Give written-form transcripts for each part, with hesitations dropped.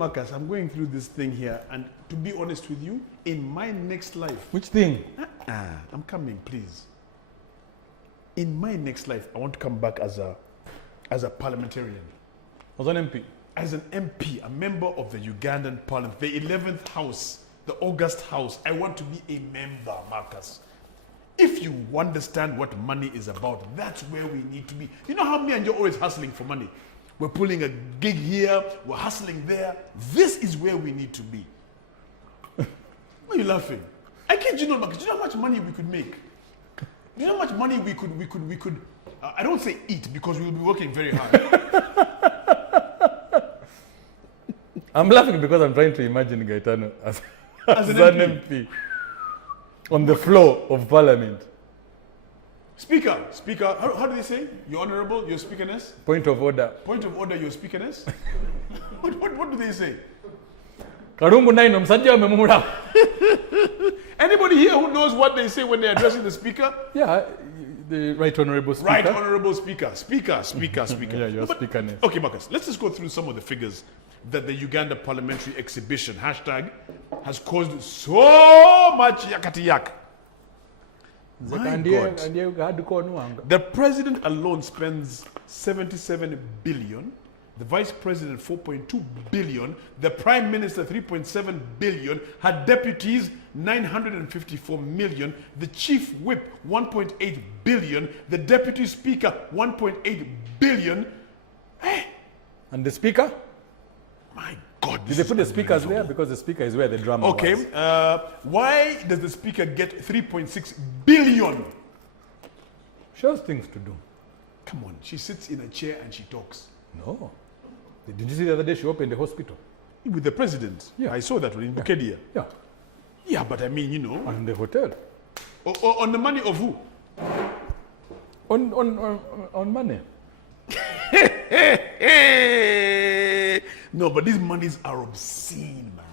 Marcus, I'm going through this thing here, and to be honest with you, in my next life... Which thing? I'm coming, please. In my next life, I want to come back as a parliamentarian. As an MP? As an MP, a member of the Ugandan parliament, the 11th house, the August house. I want to be a member, Marcus. If you understand what money is about, that's where we need to be. You know how me and you're always hustling for money? We're pulling a gig here, we're hustling there. This is where we need to be. Why are you laughing? I kid you not, Marcus. Do you know how much money we could make? Do you know how much money we could I don't say eat, because we'll be working very hard. I'm laughing because I'm trying to imagine Gaetano as an MP on the floor of Parliament. Speaker, how do they say? Your Honorable, your Speakerness? Point of order. Point of order, your Speakerness? What do they say? Anybody here who knows what they say when they're addressing the Speaker? Yeah, the Right Honorable Speaker. Right Honorable Speaker. Speaker. Yeah, your Speakerness. Okay, Marcus, let's just go through some of the figures that the Uganda Parliamentary Exhibition hashtag has caused so much yakati yak. My God. The president alone spends 77 billion, the vice president 4.2 billion, the prime minister 3.7 billion, her deputies 954 million, the chief whip 1.8 billion, the deputy speaker 1.8 billion. Hey. And the speaker? My God. Did they put the speakers there? Because the speaker is where the drama was. Okay. Why does the speaker get 3.6 billion? She has things to do. Come on. She sits in a chair and she talks. No. Did you see the other day she opened the hospital? With the president? Yeah. I saw that one in Bukedia. Yeah. Yeah, but I mean, you know. And the hotel. On the money of who? On money. No, but these monies are obscene, man.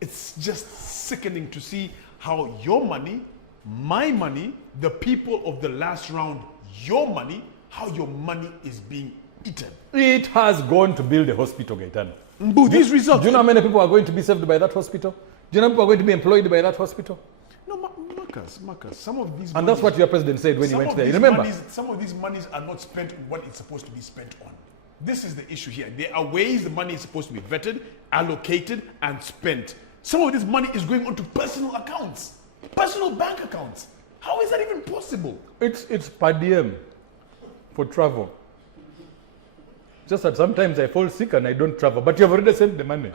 It's just sickening to see how your money, my money, the people of the last round, your money, how your money is being eaten. It has gone to build a hospital, Gaetano. But these results... Do you know how many people are going to be saved by that hospital? Do you know how many people are going to be employed by that hospital? No, Marcus, some of these... And that's what your president said when he went there. You remember? Some of these monies are not spent on what it's supposed to be spent on. This is the issue here. There are ways the money is supposed to be vetted, allocated, and spent. Some of this money is going onto personal accounts, personal bank accounts. How is that even possible? It's per diem for travel. Just that sometimes I fall sick and I don't travel, but you have already sent the money.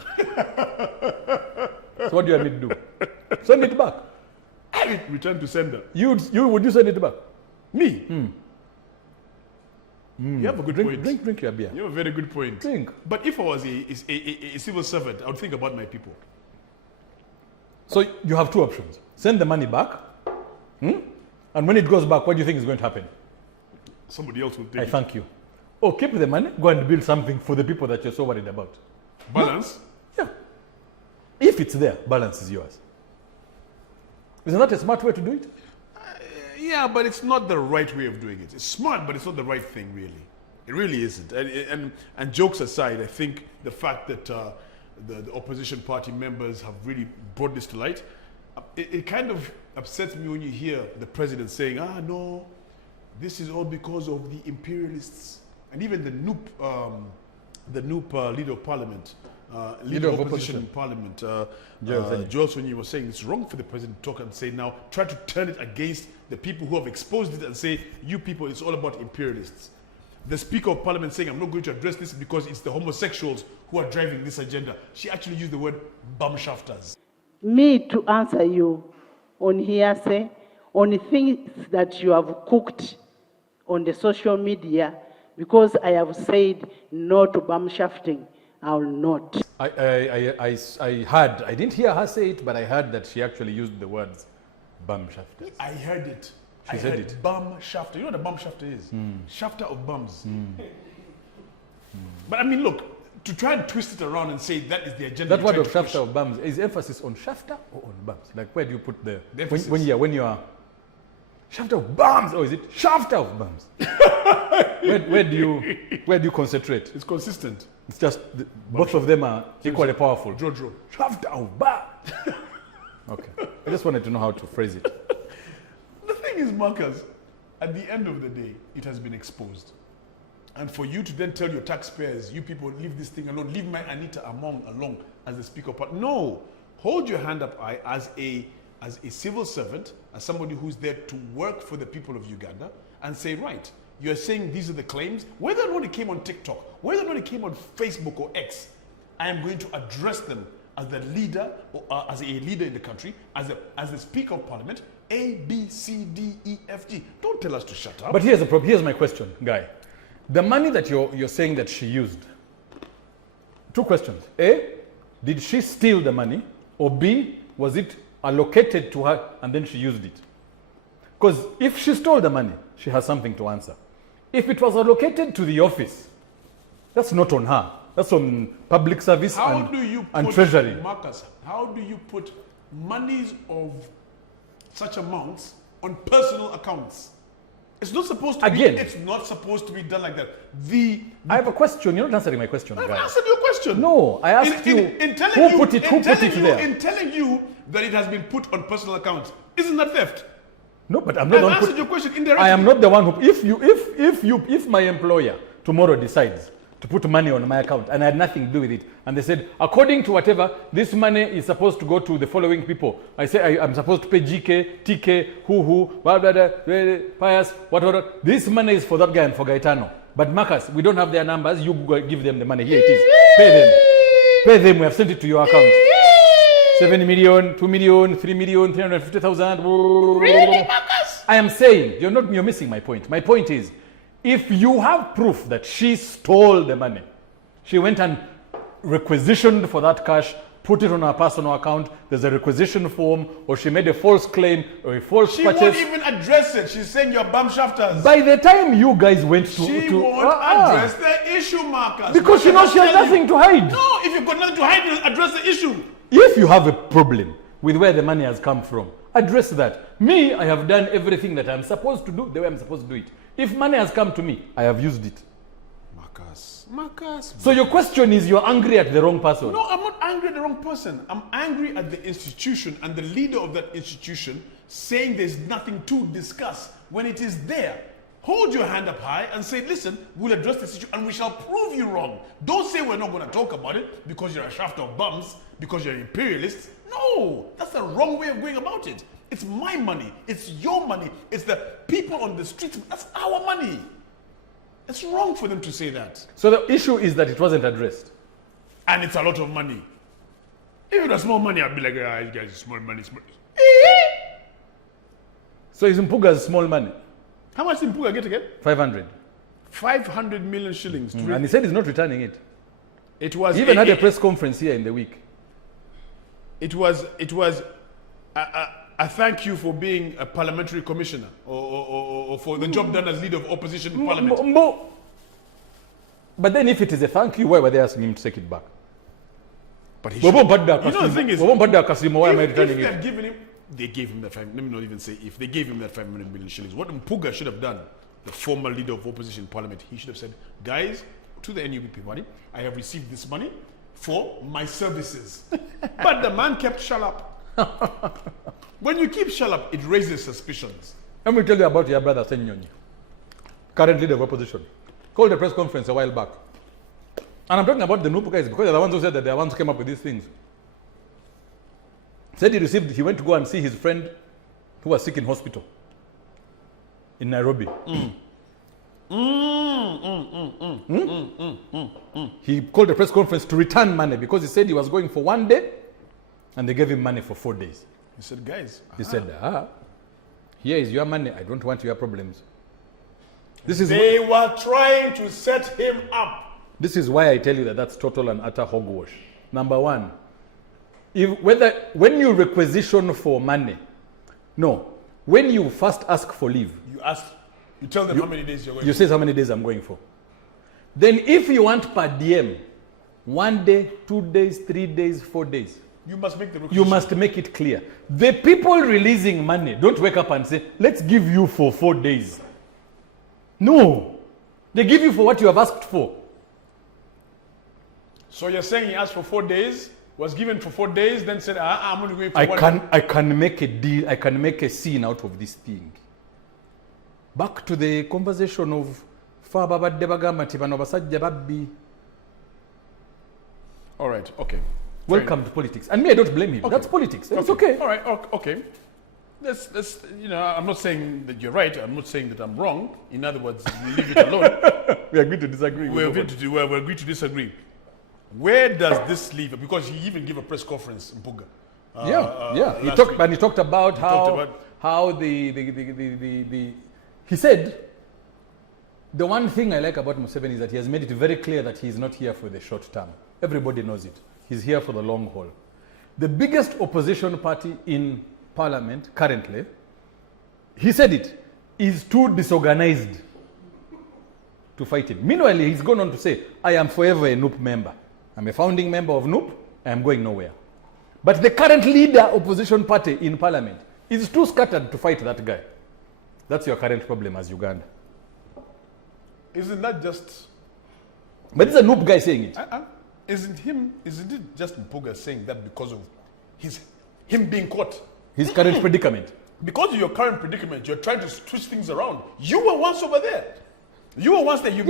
So what do you want me to do? Send it back. Return to sender. Would you send it back? Me? You have a good point. Drink your beer. You have a very good point. Drink. But if I was a civil servant, I would think about my people. So you have two options. Send the money back. And when it goes back, what do you think is going to happen? Somebody else will take I it. thank you. Or keep the money, go and build something for the people that you're so worried about. Balance? No? Yeah. If it's there, balance is yours. Isn't that a smart way to do it? Yeah, but it's not the right way of doing it. It's smart, but it's not the right thing, really. It really isn't. And jokes aside, I think the fact that the opposition party members have really brought this to light, it kind of upsets me when you hear the president saying, no, this is all because of the imperialists. And even the NUP leader of parliament, leader of opposition in parliament, Johnson, you were saying it's wrong for the president to talk and say now, try to turn it against the people who have exposed it and say, you people, it's all about imperialists. The Speaker of Parliament saying, I'm not going to address this because it's the homosexuals who are driving this agenda. She actually used the word bumshafters. Me to answer you on hearsay, on things that you have cooked on the social media, because I have said no to bumshafting, I will not. I heard, I didn't hear her say it, but I heard that she actually used the words bumshafters. I heard it. She said it. Bum shafter. You know what a bum shafter is? Shafter of bums. But I mean, look, to try and twist it around and say that is the agenda. That word of shafter of bums is emphasis on shafter or on bums? Like where do you put the when you are? Shaft of bombs, or is it shaft of bombs? where do you concentrate? It's consistent. It's just both of them are equally powerful. Jojo. Shaft of bombs. Okay. I just wanted to know how to phrase it. The thing is, Marcus, at the end of the day, it has been exposed. And for you to then tell your taxpayers, you people leave this thing alone, leave my Anita alone as the Speaker of Parliament. No, hold your hand up high as a civil servant, as somebody who's there to work for the people of Uganda, and say, right, you're saying these are the claims, whether or not it came on TikTok, whether or not it came on Facebook or X, I am going to address them as the leader, or as a leader in the country, as the Speaker of Parliament, A, B, C, D, E, F, G. Don't tell us to shut up. But here's my question, Guy. The money that you're saying that she used, two questions. A, did she steal the money? Or B, was it allocated to her and then she used it? Because if she stole the money, she has something to answer. If it was allocated to the office, that's not on her. That's on public service and treasury. Marcus, how do you put monies of such amounts on personal accounts? It's not supposed to it's not supposed to be done like that. I have a question. You're not answering my question. I've answered your question. No, I asked you who put it there. In telling you that it has been put on personal accounts, isn't that theft? No, but I'm not. I've answered your question indirectly. I am not the one who. If my employer tomorrow decides to put money on my account and I had nothing to do with it, and they said, according to whatever, this money is supposed to go to the following people. I say I'm supposed to pay GK, TK, blah, blah, blah, Pius, whatever. This money is for that guy and for Gaetano. But Marcus, we don't have their numbers. You go give them the money. Here it is. Pay them. Pay them. We have sent it to your account. 7 million, 2 million, 3 million, 350,000. Really, Marcus? I am saying, you're missing my point. My point is, if you have proof that she stole the money, she went and requisitioned for that cash, put it on her personal account, there's a requisition form, or she made a false claim or a false purchase. She won't even address it. She's saying you're bum shafters. By the time you guys went to... She won't address the issue, Marcus. Because she knows she has nothing to hide. No, if you've got nothing to hide, address the issue. If you have a problem with where the money has come from, address that. Me, I have done everything that I'm supposed to do the way I'm supposed to do it. If money has come to me, I have used it. Marcus. So your question is you're angry at the wrong person. No, I'm not angry at the wrong person. I'm angry at the institution and the leader of that institution saying there's nothing to discuss when it is there. Hold your hand up high and say, listen, we'll address this issue and we shall prove you wrong. Don't say we're not going to talk about it because you're a shaft of bums, because you're imperialists. No, that's the wrong way of going about it. It's my money. It's your money. It's the people on the streets. That's our money. It's wrong for them to say that. So the issue is that it wasn't addressed. And it's a lot of money. If it was small money, I'd be like, you guys, small money, small. So is Mpuga's small money? How much did Mpuga get again? 500. 500 million shillings. And he said he's not returning it. It was. He even had a press conference here in the week. It was a thank you for being a parliamentary commissioner or for the job done as leader of opposition in parliament. But then if it is a thank you, why were they asking him to take it back? But he the thing is, why am I returning if they it? had given him, they gave him that let me not even say if they gave him that 500 million shillings, what Mpuga should have done, the former leader of opposition in parliament, he should have said, guys, to the NUPP party, I have received this money for my services. But the man kept shut up. When you keep shut up, it raises suspicions. Let me tell you about your brother Senyonyi, current leader of opposition. Called a press conference a while back. And I'm talking about the NUPP guys because they're the ones who said that they're the ones who came up with these things. Said he went to go and see his friend who was sick in hospital in Nairobi. He called a press conference to return money because he said he was going for 1 day and they gave him money for 4 days. He said, guys. He said, here is your money. I don't want your problems. They were trying to set him up. This is why I tell you that that's total and utter hogwash. Number one, when you requisition for money, when you first ask for leave, you tell them how many days you're going. You say how many days I'm going for. Then if you want per diem, 1 day, 2 days, 3 days, 4 days, You must make the You requisition. must make it clear. The people releasing money don't wake up and say, let's give you for 4 days. No. They give you for what you have asked for. So you're saying he asked for 4 days, was given for 4 days, then said, I'm only going for 1 day. I can make a deal, I can make a scene out of this thing. Back to the conversation of Faba Debagama Tibano Basajja Babbi. All right, okay. Welcome to politics. And me, I don't blame him. Okay. That's politics. It's okay. All right, okay. Let's, I'm not saying that you're right. I'm not saying that I'm wrong. In other words, leave it alone. We agree to disagree. We agreed to disagree. Where does this leave? Because he even gave a press conference in Puga. He talked about how he said, the one thing I like about Museveni is that he has made it very clear that he is not here for the short term. Everybody knows it. He's here for the long haul. The biggest opposition party in parliament currently, he said it, is too disorganized to fight him. Meanwhile, he's gone on to say, I am forever a NUP member. I'm a founding member of NUP. I am going nowhere. But the current leader opposition party in parliament is too scattered to fight that guy. That's your current problem as Uganda. Isn't that just... But it's a NUP guy saying it. Isn't it just Mpuga saying that because of him being caught? His current predicament. Because of your current predicament, you're trying to twist things around. You were once over there. You were once there. You've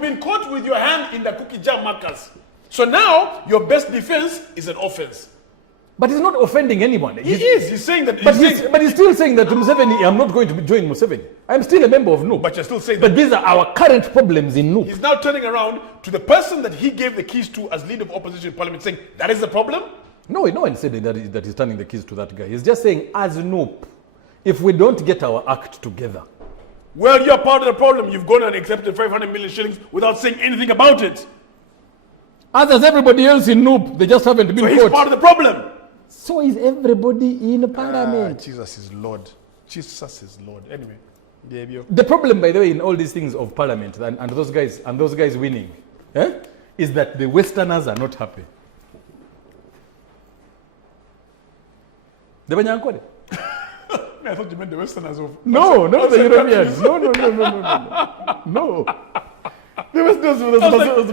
been caught with your hand in the cookie jar markers. So now, your best defense is an offense. But he's not offending anyone. He's saying that... But he's still saying that Museveni, I'm not going to join Museveni. I'm still a member of NUP. But you're still saying that... But these are our current problems in NUP. He's now turning around to the person that he gave the keys to as leader of opposition in parliament, saying, that is the problem? No one said that he's turning the keys to that guy. He's just saying, as NUP, if we don't get our act together... Well, you're part of the problem. You've gone and accepted 500 million shillings without saying anything about it. As has everybody else in NUP, they just haven't been caught. So he's part of the problem. So is everybody in parliament. Jesus is Lord. Jesus is Lord. Anyway. The problem, by the way, in all these things of parliament and those guys winning, is that the Westerners are not happy. The Banyankore. I thought you meant the Westerners of... No, the Europeans. No. The Westerners were the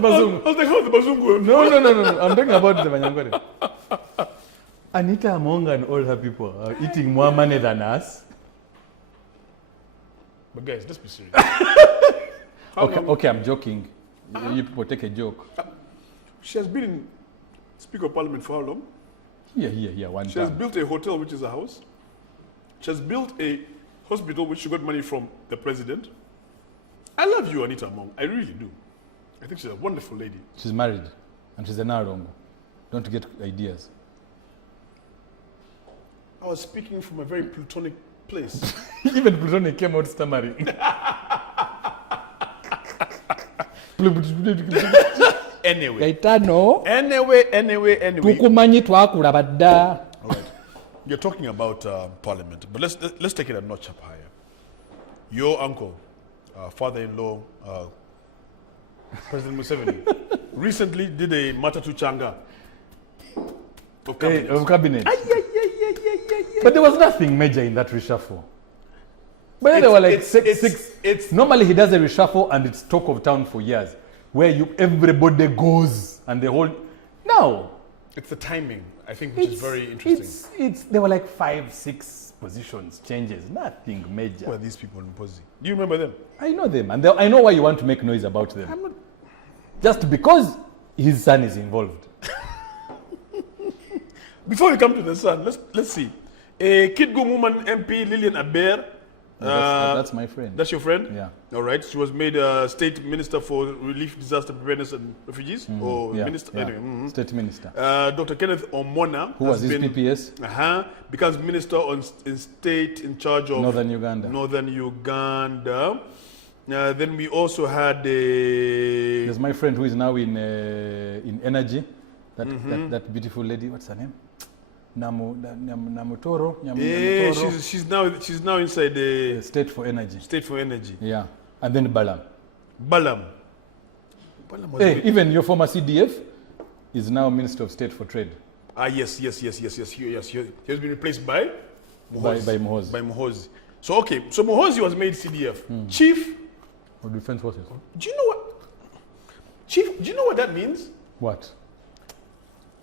Bazungu. I was like, how the Bazungu? No. I'm talking about the Banyankore. Anita Among and all her people are eating more money than us. But guys, let's be serious. Okay, I'm joking. You people take a joke. She has been in Speaker of Parliament for how long? Here, one time. She has built a hotel, which is a house. She has built a hospital, which she got money from the president. I love you, Anita Among. I really do. I think she's a wonderful lady. She's married, and she's a Narongo. Don't get ideas. I was speaking from a very Platonic place. Even Platonic came out stammering. Anyway. Tukumanyi twakula badda. All right. You're talking about parliament, but let's take it a notch up higher. Your uncle, father-in-law, President Museveni, recently did a Matatu Changa of cabinet. But there was nothing major in that reshuffle. But there were like six. Normally he does a reshuffle and it's talk of town for years, where everybody goes and the whole. No. It's the timing, I think, which is very interesting. There were like 5-6 positions changes, nothing major. Who are these people in Posi? Do you remember them? I know them, and I know why you want to make noise about them. Just because his son is involved. Before we come to the son, let's see. A Kidgum woman MP, Lillian Aber. That's my friend. That's your friend? Yeah. All right. She was made State Minister for Relief, Disaster Preparedness and Refugees. Minister? Yeah. Anyway, State Minister. Dr. Kenneth Omona. Who was his PPS? Becomes Minister in State in charge of Northern Uganda. Then we also had there's my friend who is now in energy. That beautiful lady. What's her name? Namutoro. She's now inside the State for Energy. State for Energy. Yeah, and then Balam. Was even your former CDF is now Minister of State for Trade. Yes. He has been replaced by By Muhoozi. By Muhoozi. So okay, so Muhoozi was made CDF, Chief Of Defense Forces. Do you know what? Chief, do you know what that means? What?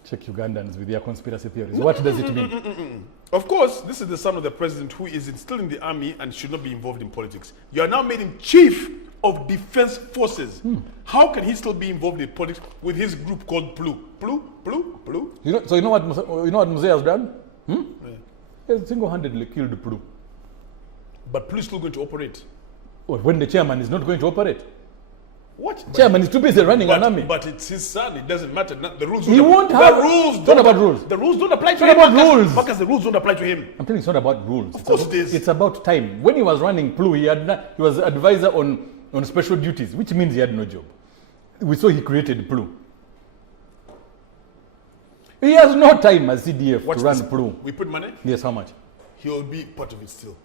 Check Ugandans with their conspiracy theories. What does it mean? Of course, this is the son of the president who is still in the army and should not be involved in politics. You are now made him Chief of Defense Forces. How can he still be involved in politics with his group called PLU? PLU? You know what Mzee has done? He has single-handedly killed PLU. But PLU is still going to operate. When the chairman is not going to operate. What? Chairman is too busy running an army. But it's his son. It doesn't matter. The rules. He won't have. It's not about rules. The rules don't apply to him. It's not about rules. Because the rules don't apply to him. I'm telling you, it's not about rules. Of course it is. It's about time. When he was running PLU, he was advisor on special duties, which means he had no job. We saw he created PLU. He has no time as CDF to run PLU. We put money? Yes, how much? He'll be part of it still.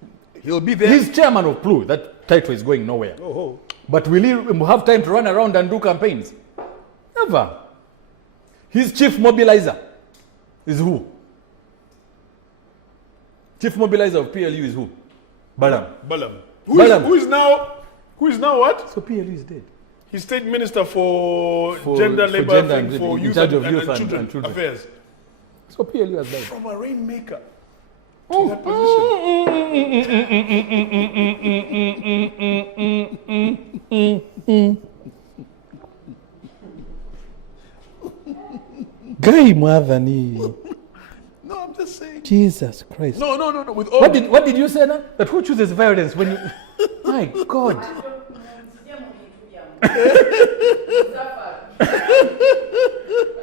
He'll be there. He's chairman of PLU. That title is going nowhere. Oh. But will he have time to run around and do campaigns? Never. His chief mobilizer is who? Chief mobilizer of PLU is who? Balam. Who is now what? So PLU is dead. He's state minister for gender, labor, and for in youth charge and, of youth and and children affairs. So PLU has died. From a rainmaker to that position. Guy Mwadhani. No, I'm just saying. Jesus Christ. No. With all What did you say now? That who chooses violence when you... My God.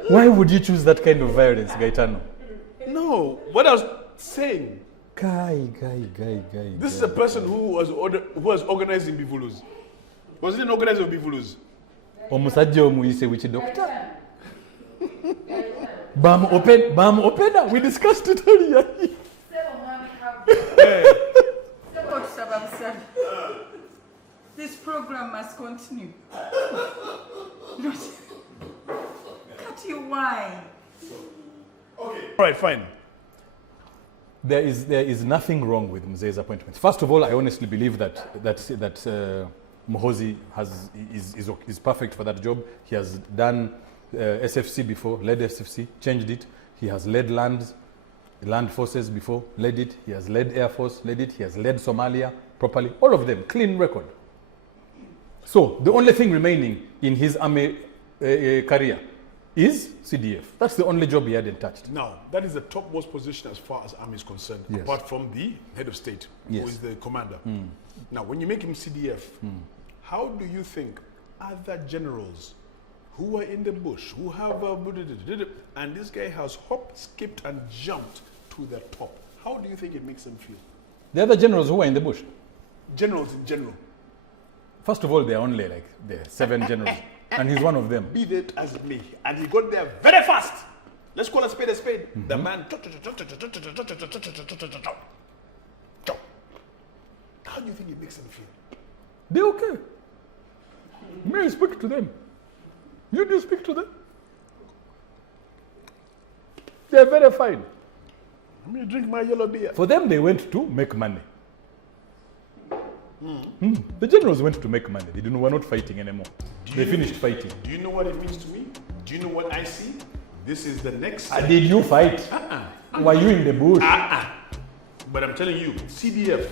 Why would you choose that kind of violence, Gaetano? No, what I was saying. Guy. This is a person who was organized in Bivulus. Was he an organizer of Bivulus? Omusajja omuyise which doctor? Bam open. We discussed it earlier. This program must continue. Cut your wine. Okay. All right, fine. There is nothing wrong with Mzee's appointment. First of all, I honestly believe that Muhoozi is perfect for that job. He has done SFC before, led SFC, changed it. He has led land forces before, led it. He has led Air Force, led it. He has led Somalia properly. All of them, clean record. So the only thing remaining in his army career is CDF. That's the only job he hadn't touched. Now, that is the topmost position as far as army is concerned, Yes. apart from the head of state, Yes. who is the commander. Now, when you make him CDF, how do you think other generals who are in the bush, who have and this guy has hopped, skipped, and jumped to the top, how do you think it makes them feel? The other generals who are in the bush, Generals in general. first of all, there are only like 7 generals, and he's one of them. Be that as me. And he got there very fast. Let's call a spade a spade. The man. How do you think it makes them feel? They're okay. May I speak to them? You do speak to them? They're very fine. Let me drink my yellow beer. For them, they went to make money. The generals went to make money. They were not fighting anymore. They finished fighting. Do you know what it means to me? Do you know what I see? This is the next. Did you fight? Were you in the bush? But I'm telling you, CDF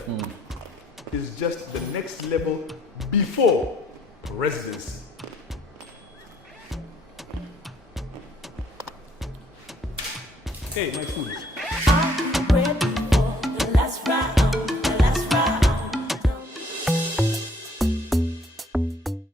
is just the next level before residency. Hey, my food.